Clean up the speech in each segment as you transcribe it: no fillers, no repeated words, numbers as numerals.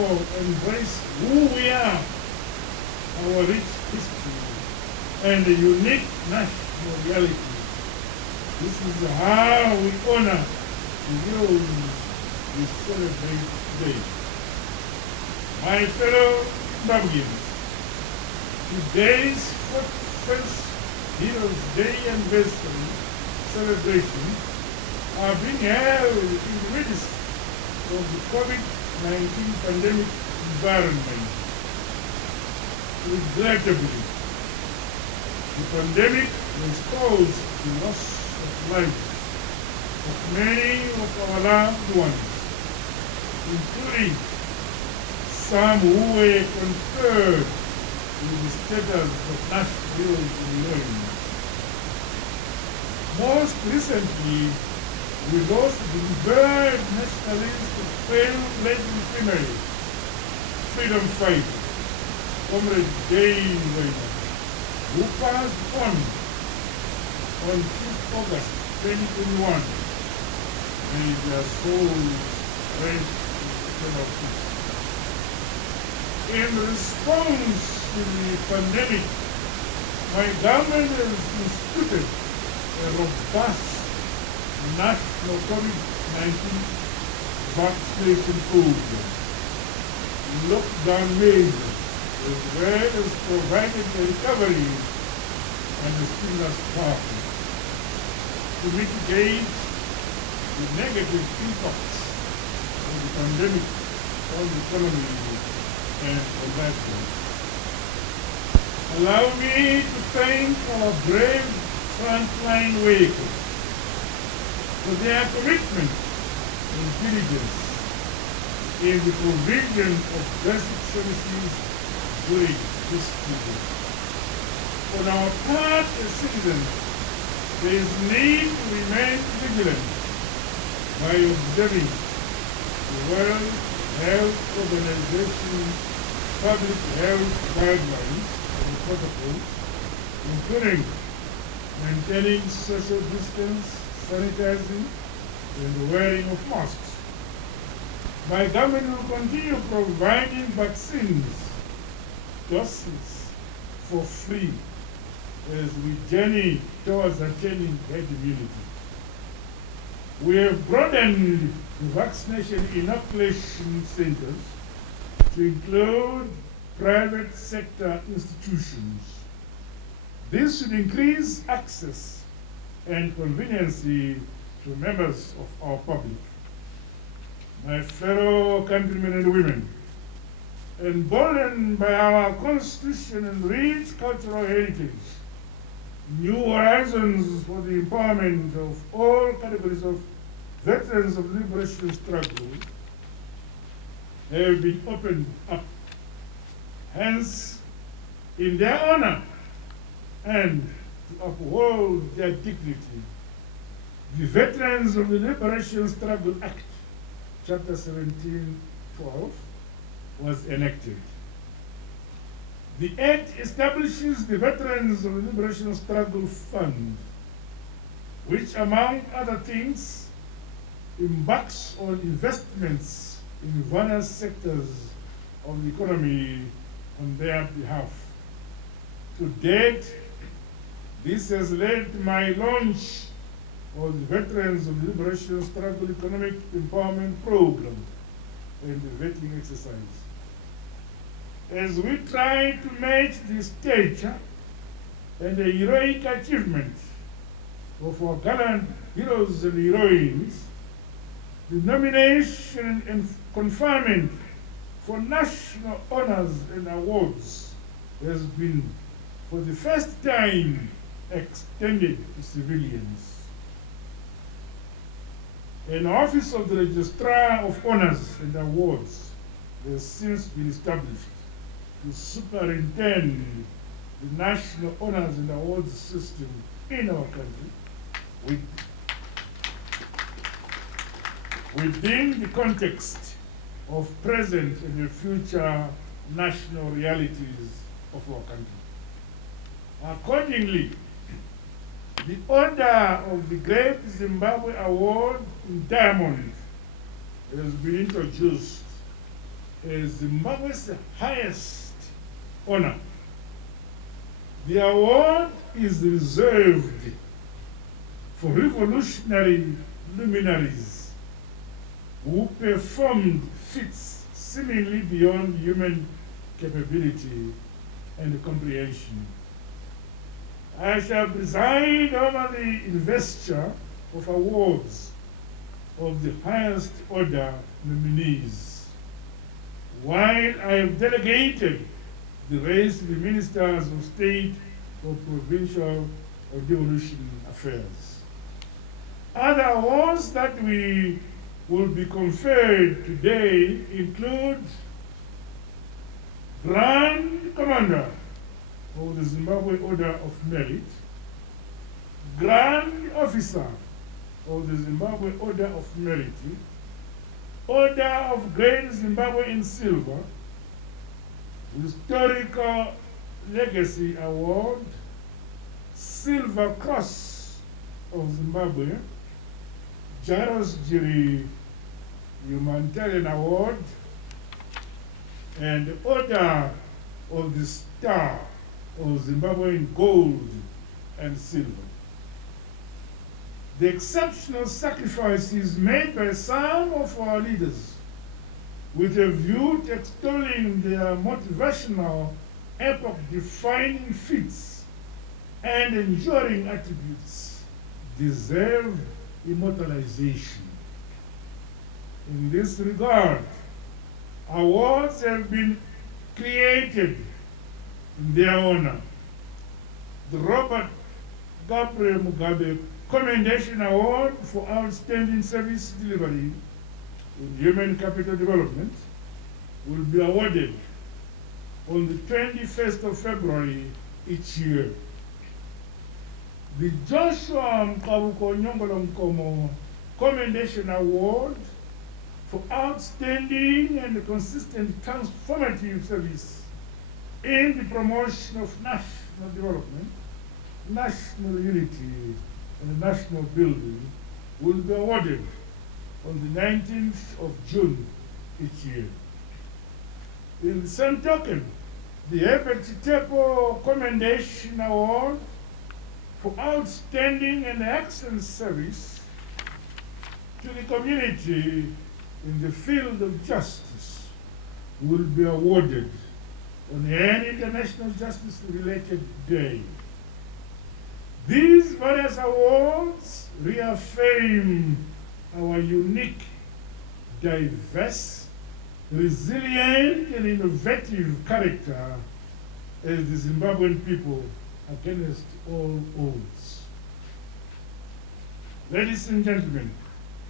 therefore embrace who we are, our rich history, and the unique national reality. This is how we honor the heroes we celebrate today. My fellow Zimbabweans, today's 41st Heroes Day anniversary celebration are being held in the midst of the COVID-19 pandemic environment. Regrettably, the pandemic has caused the loss of life of many of our loved ones, including some who were conferred with the status of national heroes in learning. Most recently, we lost the revered nationalist of failed legendary freedom fighter, Comrade Dane Weiner, who passed on 5th August 2021. May their souls rest in peace. In response to the pandemic, my government has instituted a robust national COVID-19 vaccination program. Lockdown measures, as well as provided the recovery and the stimulus package to mitigate the negative impacts of the pandemic on the economy and on livelihoods. Allow me to thank our brave frontline workers for their commitment and diligence in the provision of basic services during this period. On our part as citizens, there is need to remain vigilant by observing the World Health Organization public health guidelines and protocols, including maintaining social distance, sanitizing, and the wearing of masks. My government will continue providing vaccines, doses for free as we journey towards attaining herd immunity. We have broadened the vaccination inoculation centers to include private sector institutions. This should increase access and convenience to members of our public. My fellow countrymen and women, emboldened by our constitution and rich cultural heritage, new horizons for the empowerment of all categories of veterans of liberation struggle have been opened up. Hence, in their honor and to uphold their dignity, the Veterans of the Liberation Struggle Act, Chapter 1712, was enacted. The Act establishes the Veterans of the Liberation Struggle Fund, which, among other things, embarks on investments in various sectors of the economy on their behalf. To date, this has led to my launch of the Veterans of the Liberation Struggle Economic Empowerment Program and the vetting exercise. As we try to match the stature and the heroic achievement of our gallant heroes and heroines, the nomination and conferment for national honors and awards has been, for the first time, extended to civilians. An office of the Registrar of Honors and Awards has since been established to superintend the national honors and awards system in our country within the context of present and future national realities of our country. Accordingly, the Order of the Great Zimbabwe Award in Diamond has been introduced as Zimbabwe's highest honor. The award is reserved for revolutionary luminaries who performed feats seemingly beyond human capability and comprehension. I shall preside over the investiture of awards of the highest order nominees, while I have delegated the race to the ministers of state or provincial or devolution affairs. Other awards that we will be conferred today include Grand Commander of the Zimbabwe Order of Merit, Grand Officer of the Zimbabwe Order of Merit, Order of Great Zimbabwe in Silver, Historical Legacy Award, Silver Cross of Zimbabwe, Jaros Jiri Humanitarian Award, and Order of the Star of Zimbabwe in Gold and Silver. The exceptional sacrifices made by some of our leaders with a view to extolling their motivational, epoch-defining feats and enduring attributes deserve immortalization. In this regard, awards have been created in their honor. The Robert Gabriel Mugabe Commendation Award for Outstanding Service Delivery in Human Capital Development will be awarded on the 21st of February each year. The Joshua Mkabuko Nyongolo Mkomo Commendation Award for Outstanding and Consistent Transformative Service in the promotion of national development, national unity, and national building will be awarded on the 19th of June each year. In the same token, the Herbert Chitepo Commendation Award for Outstanding and Excellent Service to the community in the field of justice will be awarded on an International Justice-related day. These various awards reaffirm our unique, diverse, resilient, and innovative character as the Zimbabwean people against all odds. Ladies and gentlemen,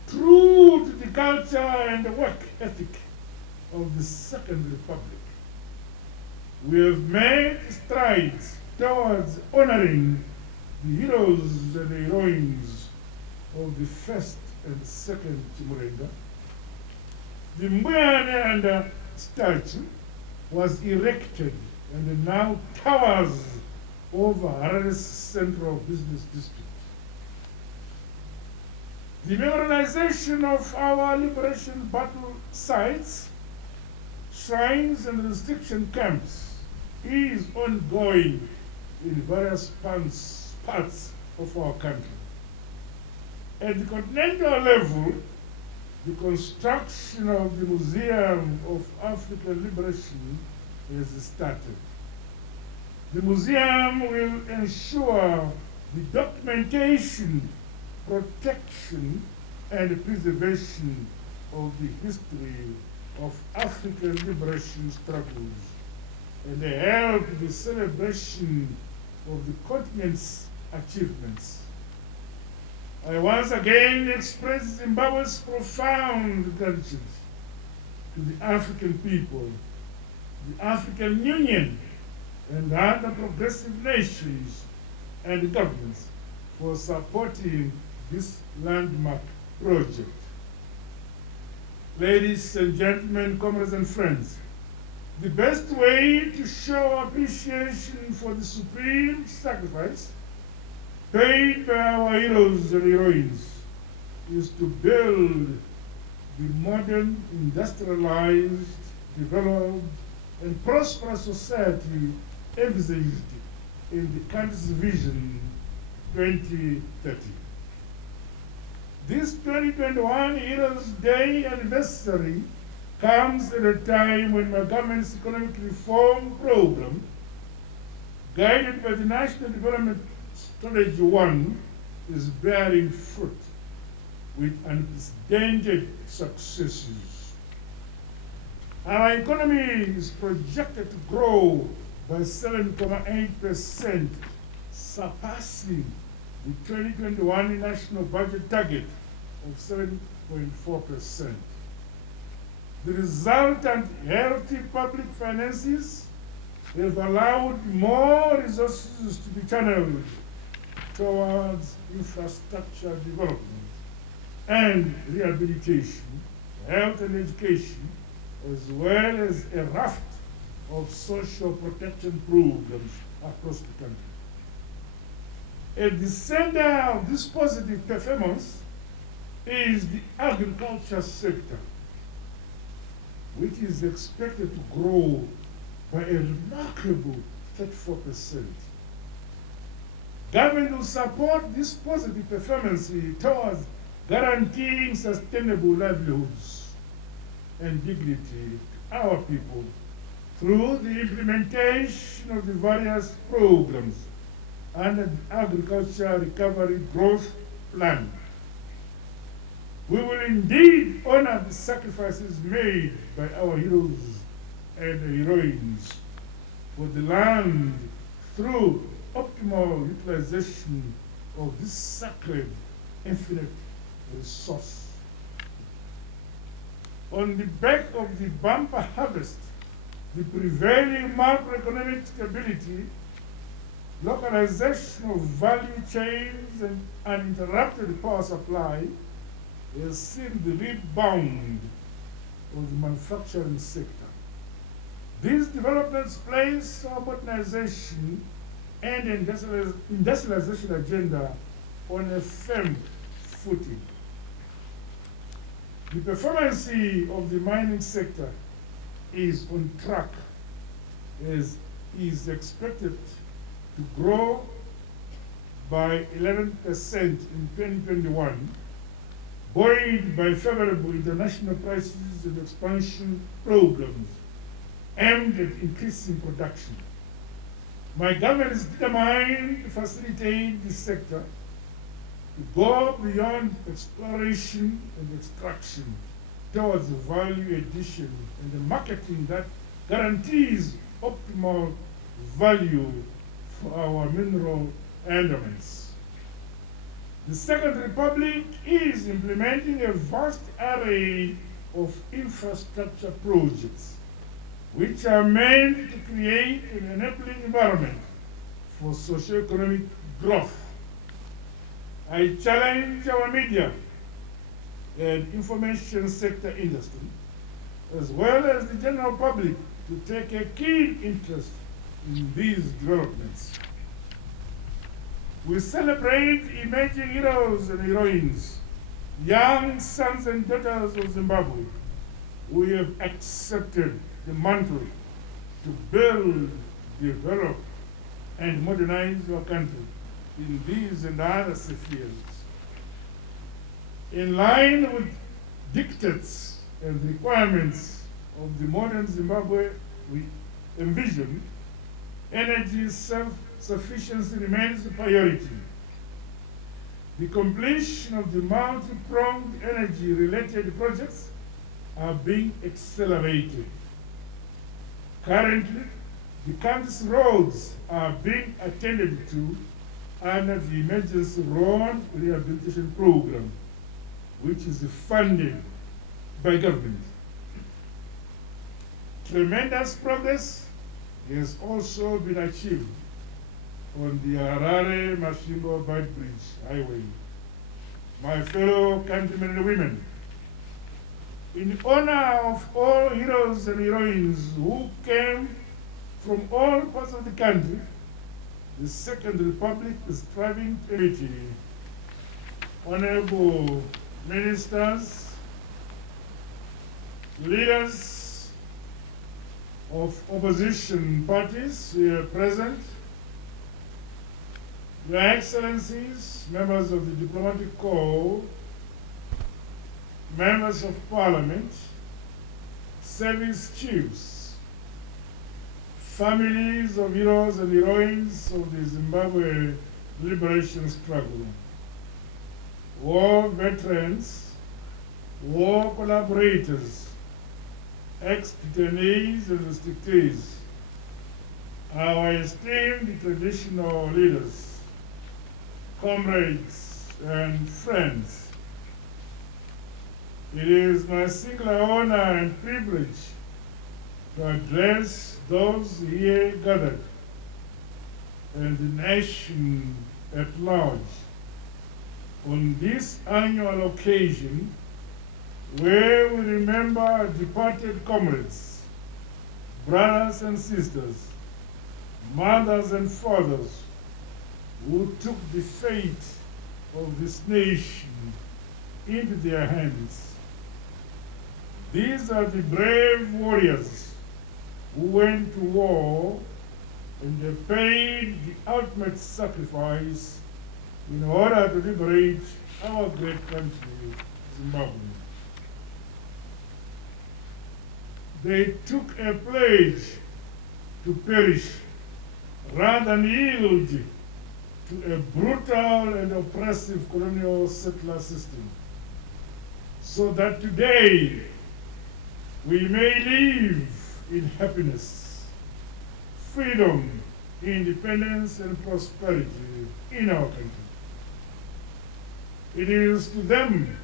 true to the culture and the work ethic of the Second Republic, we have made strides towards honoring the heroes and the heroines of the First and Second Chimurenga. The Mbuyane statue was erected and now towers over Harare's central business district. The memorialization of our liberation battle sites, shrines, and restriction camps is ongoing in various parts of our country. At the continental level, the construction of the Museum of African Liberation has started. The museum will ensure the documentation, protection, and preservation of the history of African liberation struggles and help the celebration of the continent's achievements. I once again express Zimbabwe's profound gratitude to the African people, the African Union, and other progressive nations and governments for supporting this landmark project. Ladies and gentlemen, comrades and friends, the best way to show appreciation for the supreme sacrifice paid by our heroes and heroines is to build the modern industrialized developed and prosperous society envisaged in the country's Vision 2030. This 2021 Heroes Day anniversary comes at a time when my government's economic reform program, guided by the National Development Strategy 1, is bearing fruit with unprecedented successes. Our economy is projected to grow by 7.8%, surpassing the 2021 national budget target of 7.4%. The resultant healthy public finances have allowed more resources to be channeled towards infrastructure development and rehabilitation, health and education, as well as a raft of social protection programs across the country. At the center of this positive performance is the agriculture sector, which is expected to grow by a remarkable 34%. Government will support this positive performance towards guaranteeing sustainable livelihoods and dignity to our people through the implementation of the various programs under the Agriculture Recovery Growth Plan. We will indeed honor the sacrifices made by our heroes and heroines for the land through optimal utilization of this sacred, infinite resource. On the back of the bumper harvest, the prevailing macroeconomic stability, localization of value chains, and uninterrupted power supply has seen the rebound of the manufacturing sector. These developments place our modernization and industrialization agenda on a firm footing. The performance of the mining sector is on track, as is expected to grow by 11% in 2021, buoyed by favorable international prices and expansion programs aimed at increasing production. My government is determined to facilitate this sector to go beyond exploration and extraction towards value addition and the marketing that guarantees optimal value for our mineral endowments. The Second Republic is implementing a vast array of infrastructure projects which are meant to create an enabling environment for socio-economic growth. I challenge our media and information sector industry, as well as the general public, to take a keen interest in these developments. We celebrate emerging heroes and heroines, young sons and daughters of Zimbabwe, who have accepted the mantle to build, develop, and modernize our country in these and other spheres. In line with dictates and requirements of the modern Zimbabwe we envision, energy self-sufficiency remains a priority. The completion of the multi-pronged energy-related projects are being accelerated. Currently, the country's roads are being attended to under the Emergency Road Rehabilitation Program, which is funded by government. Tremendous progress has also been achieved on the Harare-Masvingo Bridge Highway. My fellow countrymen and women, in honor of all heroes and heroines who came from all parts of the country, the Second Republic is striving to unity. Honorable ministers, leaders, of opposition parties here present, Your Excellencies, members of the Diplomatic Corps, members of Parliament, service chiefs, families of heroes and heroines of the Zimbabwe liberation struggle, war veterans, war collaborators, ex-detainees and restrictees, our esteemed traditional leaders, comrades and friends. It is my singular honor and privilege to address those here gathered and the nation at large on this annual occasion where we remember our departed comrades, brothers and sisters, mothers and fathers who took the fate of this nation into their hands. These are the brave warriors who went to war and they paid the ultimate sacrifice in order to liberate our great country, Zimbabwe. They took a pledge to perish rather than yield to a brutal and oppressive colonial settler system, so that today we may live in happiness, freedom, independence, and prosperity in our country. It is to them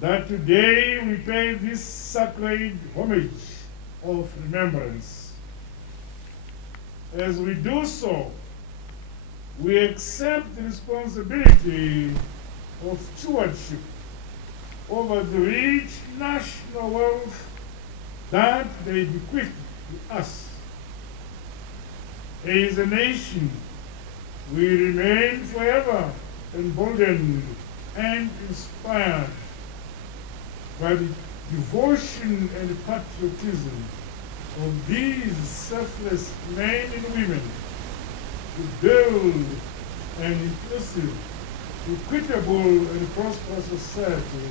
that today we pay this sacred homage of remembrance. As we do so, we accept the responsibility of stewardship over the rich national wealth that they bequeathed to us. As a nation, we remain forever emboldened and inspired by the devotion and patriotism of these selfless men and women to build an inclusive, equitable, and prosperous society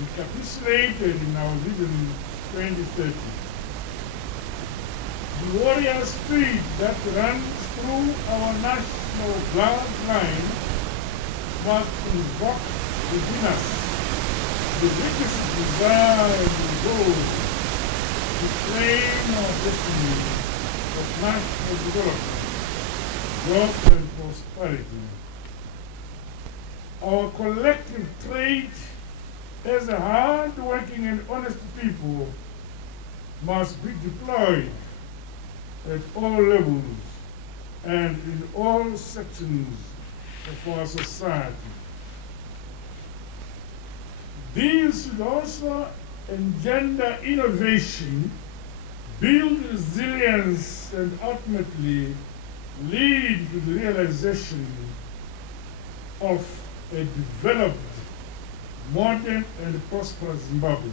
encapsulated in our Vision 2030. The warrior spirit that runs through our national bloodline must invoke within us the richest desire and resolve to claim our destiny of national development, growth, and prosperity. Our collective trait as a hard-working and honest people must be deployed at all levels and in all sections of our society. These should also engender innovation, build resilience, and ultimately lead to the realization of a developed, modern, and prosperous Zimbabwe.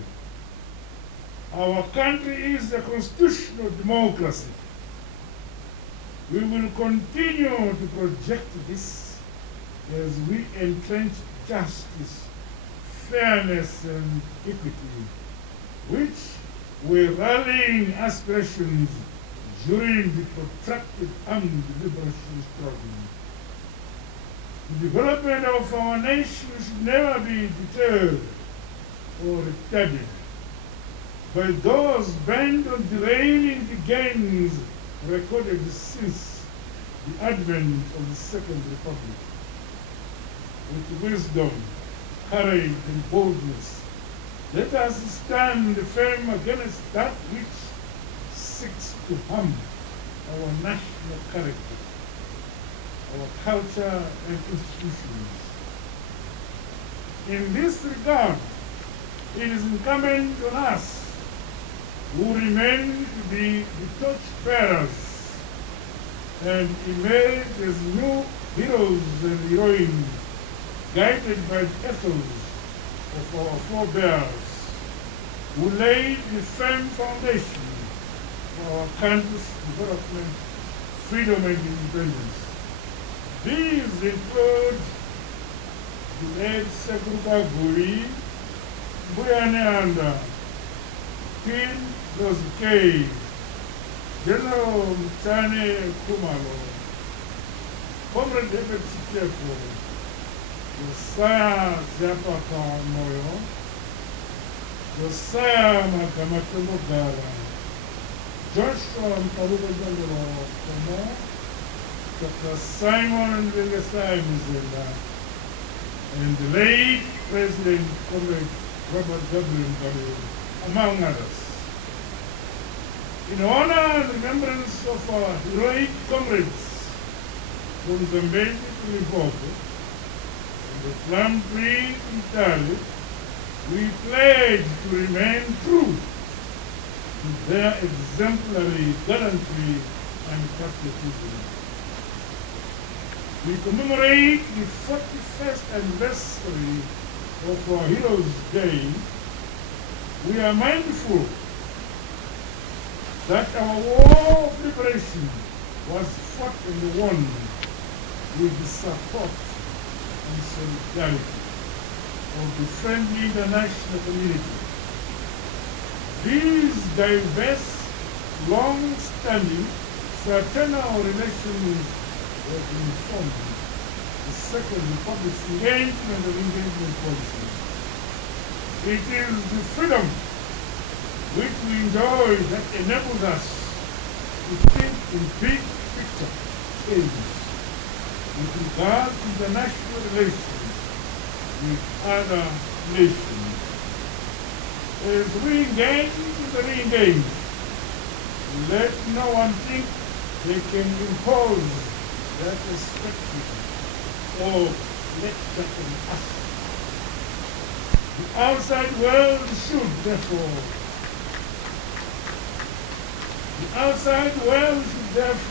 Our country is a constitutional democracy. We will continue to project this as we entrench justice, fairness, and equity, which were rallying aspirations during the protracted armed liberation struggle. The development of our nation should never be deterred or retarded by those bent on derailing the gains recorded since the advent of the Second Republic. With wisdom, courage, and boldness, let us stand firm against that which seeks to harm our national character, our culture, and institutions. In this regard, it is incumbent on us who remain to be the torchbearers and emerge as new heroes and heroines, guided by the ethos of our forebears, who laid the firm foundation our country's development, freedom and independence. These include the late Sekuruka Guri, Buyaneanda, Queen Rosike, General Mtane Kumalo, Comrade David Chikepo, Josiah Ziapapa Moyo, Josiah Makamatembo Gara, Joshua Mkaruba Jandolo Komo, Dr. Simon Lengesai Muzenda, and the late President Comrade Robert W. Mugabe, among others. In honor and remembrance of our heroic comrades from Zambezi to Limpopo, and the plum tree in Italy, we pledge to remain true to their exemplary gallantry and patriotism. We commemorate the 41st anniversary of our Heroes' Day. We are mindful that our war of liberation was fought and won with the support and solidarity of the friendly international community. These diverse, long-standing, fraternal relations have been formed the Second Republic's engagement and engagement policy. It is the freedom which we enjoy that enables us to think in big picture terms with regard to international relations with other nations. As we engage and re-engage, let no one think they can impose their perspective or let that on us. The outside world should therefore